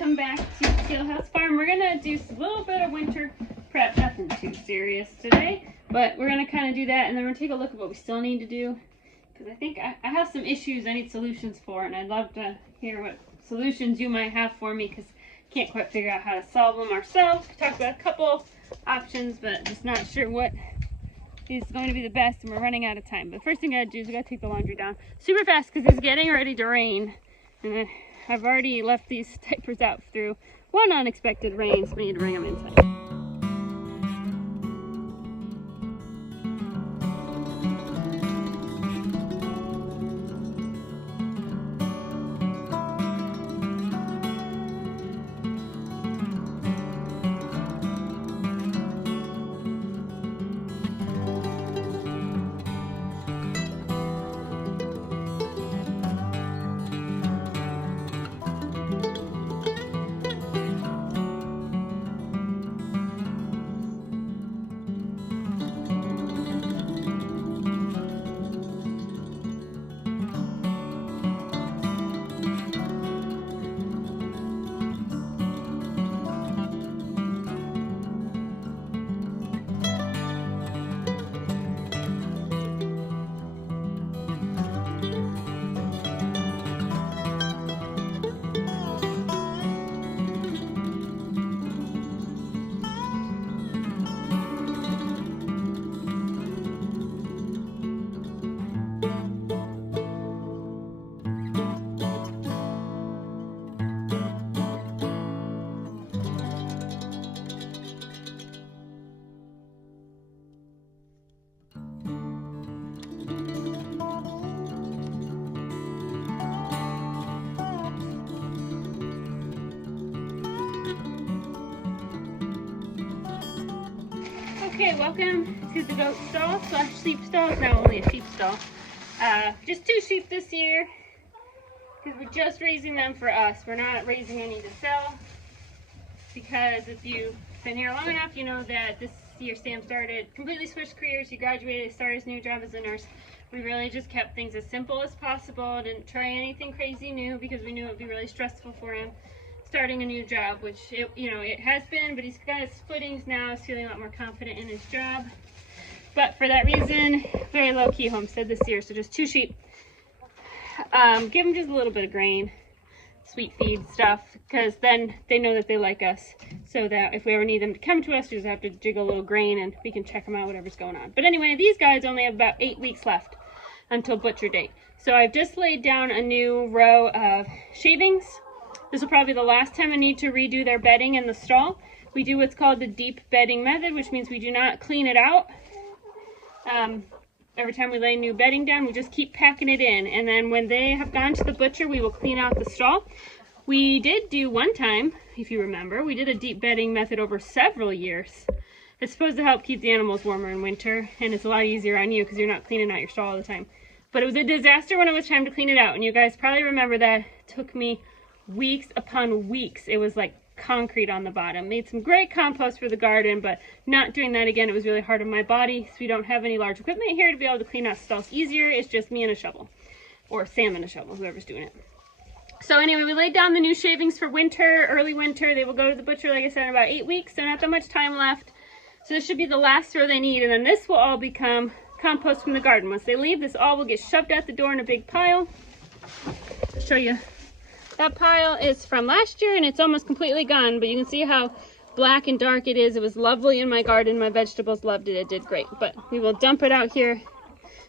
welcome back to Teal House Farm. We're gonna do a little bit of winter prep, nothing too serious today, but we're gonna kind of do that, and then we're gonna take a look at what we still need to do, because I think I have some issues I need solutions for, and I'd love to hear what solutions you might have for me, because I can't quite figure out how to solve them ourselves. We talked about a couple options, but just not sure what is going to be the best, and we're running out of time. But the first thing I gotta do is I gotta take the laundry down super fast because it's getting ready to rain, and I've already left these diapers out through one unexpected rain, so we need to bring them inside. Okay, welcome to the goat stall slash sheep stall. It's now only a sheep stall. Just 2 sheep this year because we're just raising them for us. We're not raising any to sell, because if you've been here long enough, you know that this year Sam completely switched careers. He graduated, started his new job as a nurse. We really just kept things as simple as possible. Didn't try anything crazy new because we knew it would be really stressful for him starting a new job, which it has been, but he's got his footings now. He's feeling a lot more confident in his job. But for that reason, very low-key homestead this year. So just 2 sheep. Give them just a little bit of grain, sweet feed stuff, because then they know that they like us, so that if we ever need them to come to us, we just have to jiggle a little grain and we can check them out, whatever's going on. But anyway, these guys only have about 8 weeks left until butcher date. So I've just laid down a new row of shavings. This will probably be the last time I need to redo their bedding in the stall. We do what's called the deep bedding method, which means we do not clean it out. Every time we lay new bedding down, we just keep packing it in. And then when they have gone to the butcher, we will clean out the stall. We did do one time, if you remember, we did a deep bedding method over several years. It's supposed to help keep the animals warmer in winter, and it's a lot easier on you because you're not cleaning out your stall all the time. But it was a disaster when it was time to clean it out, and you guys probably remember that. It took me weeks upon weeks. It was like concrete on the bottom. Made some great compost for the garden, but not doing that again. It was really hard on my body, so we don't have any large equipment here to be able to clean out stalls easier. It's just me and a shovel, or Sam and a shovel, whoever's doing it. So anyway, we laid down the new shavings for winter, early winter. They will go to the butcher, like I said, in about 8 weeks, so not that much time left. So this should be the last row they need, and then this will all become compost from the garden. Once they leave, this all will get shoved out the door in a big pile. I'll show you. That pile is from last year, and it's almost completely gone, but you can see how black and dark it is. It was lovely in my garden. My vegetables loved it. It did great. But we will dump it out here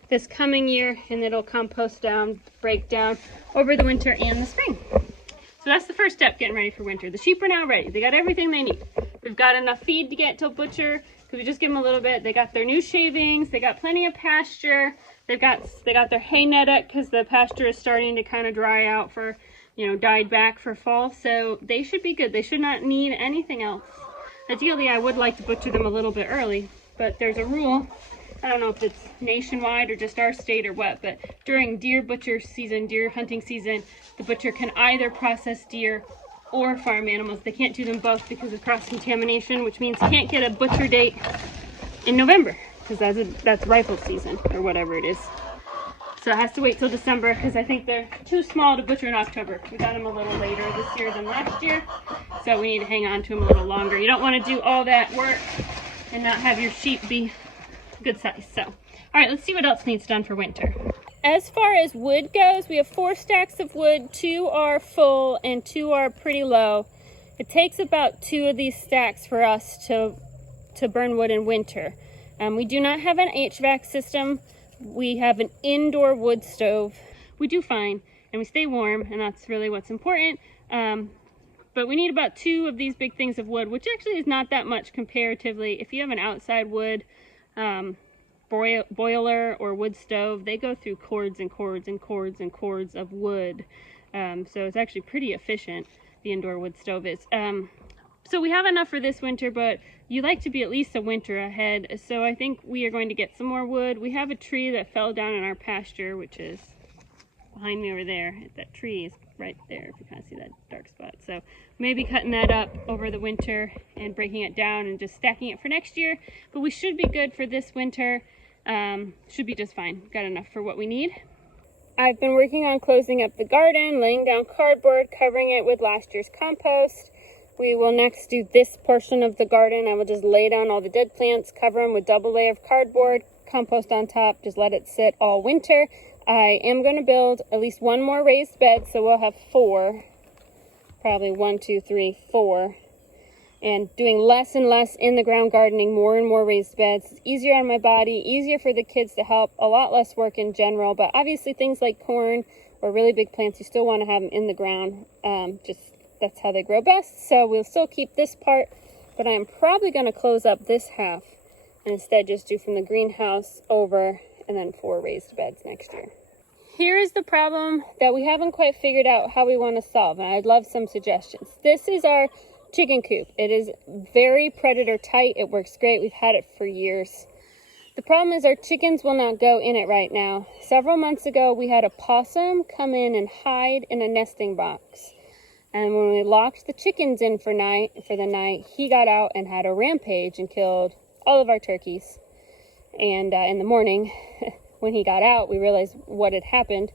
this coming year, and it'll compost down, break down over the winter and the spring. So that's the first step, getting ready for winter. The sheep are now ready. They got everything they need. We've got enough feed to get to butcher, because we just give them a little bit. They got their new shavings. They got plenty of pasture. They got their hay netted, because the pasture is starting to kind of dry out for, died back for fall. So they should be good. They should not need anything else. Ideally, I would like to butcher them a little bit early, but there's a rule. I don't know if it's nationwide or just our state or what, but during deer hunting season, the butcher can either process deer or farm animals. They can't do them both because of cross-contamination, which means you can't get a butcher date in November, because that's rifle season or whatever it is. So it has to wait till December because I think they're too small to butcher in October. We got them a little later this year than last year, so we need to hang on to them a little longer. You don't want to do all that work and not have your sheep be good size. So, all right, let's see what else needs done for winter. As far as wood goes, we have 4 stacks of wood. 2 are full and 2 are pretty low. It takes about 2 of these stacks for us to burn wood in winter. We do not have an HVAC system. We have an indoor wood stove. We do fine and we stay warm, and that's really what's important. But we need about 2 of these big things of wood, which actually is not that much comparatively. If you have an outside wood boiler or wood stove, they go through cords and cords and cords and cords of wood. So it's actually pretty efficient, the indoor wood stove is. So we have enough for this winter, but you like to be at least a winter ahead. So I think we are going to get some more wood. We have a tree that fell down in our pasture, which is behind me over there. That tree is right there, if you kind of see that dark spot. So maybe cutting that up over the winter and breaking it down and just stacking it for next year. But we should be good for this winter. Should be just fine. Got enough for what we need. I've been working on closing up the garden, laying down cardboard, covering it with last year's compost. We will next do this portion of the garden. I will just lay down all the dead plants, cover them with double layer of cardboard, compost on top, just let it sit all winter. I am going to build at least 1 more raised bed, so we'll have 4. Probably 1, 2, 3, 4. And doing less and less in the ground gardening, more and more raised beds. It's easier on my body, easier for the kids to help, a lot less work in general. But obviously things like corn or really big plants, you still want to have them in the ground. That's how they grow best. So we'll still keep this part, but I'm probably going to close up this half and instead just do from the greenhouse over and then 4 raised beds next year. Here is the problem that we haven't quite figured out how we want to solve, and I'd love some suggestions. This is our chicken coop. It is very predator tight. It works great. We've had it for years. The problem is our chickens will not go in it right now. Several months ago, we had a possum come in and hide in a nesting box. And when we locked the chickens in for the night, he got out and had a rampage and killed all of our turkeys. And in the morning, when he got out, we realized what had happened.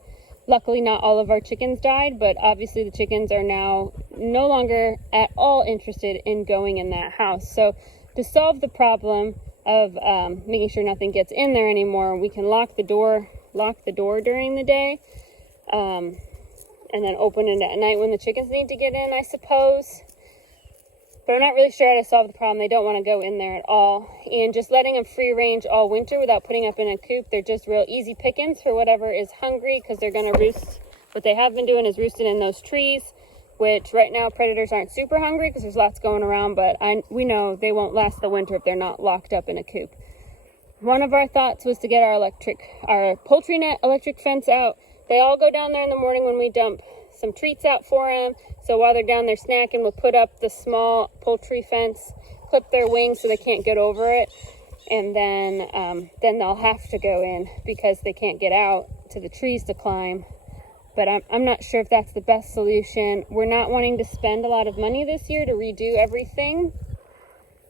Luckily, not all of our chickens died, but obviously the chickens are now no longer at all interested in going in that house. So to solve the problem of making sure nothing gets in there anymore, we can lock the door during the day. And then open it at night when the chickens need to get in, I suppose. But I'm not really sure how to solve the problem. They don't want to go in there at all. And just letting them free range all winter without putting up in a coop, they're just real easy pickings for whatever is hungry, because they're going to roost. What they have been doing is roosting in those trees, which right now predators aren't super hungry because there's lots going around, but we know they won't last the winter if they're not locked up in a coop. One of our thoughts was to get our poultry net electric fence out. They all go down there in the morning when we dump some treats out for them. So while they're down there snacking, we'll put up the small poultry fence, clip their wings so they can't get over it. And then they'll have to go in because they can't get out to the trees to climb. But I'm not sure if that's the best solution. We're not wanting to spend a lot of money this year to redo everything,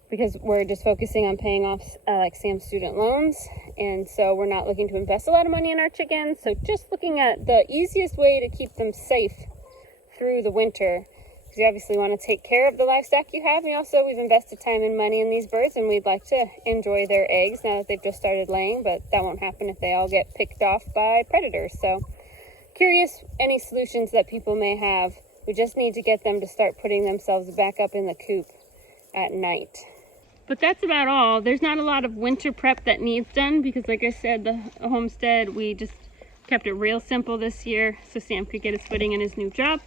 because we're just focusing on paying off like Sam's student loans. And so we're not looking to invest a lot of money in our chickens. So just looking at the easiest way to keep them safe through the winter. Because you obviously want to take care of the livestock you have. And we've invested time and money in these birds, and we'd like to enjoy their eggs now that they've just started laying. But that won't happen if they all get picked off by predators. So curious any solutions that people may have. We just need to get them to start putting themselves back up in the coop at night. But that's about all. There's not a lot of winter prep that needs done because, like I said, the homestead, we just kept it real simple this year so Sam could get his footing in his new job.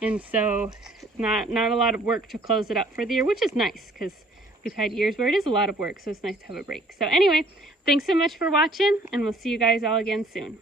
And so not a lot of work to close it up for the year, which is nice because we've had years where it is a lot of work, so it's nice to have a break. So anyway, thanks so much for watching, and we'll see you guys all again soon.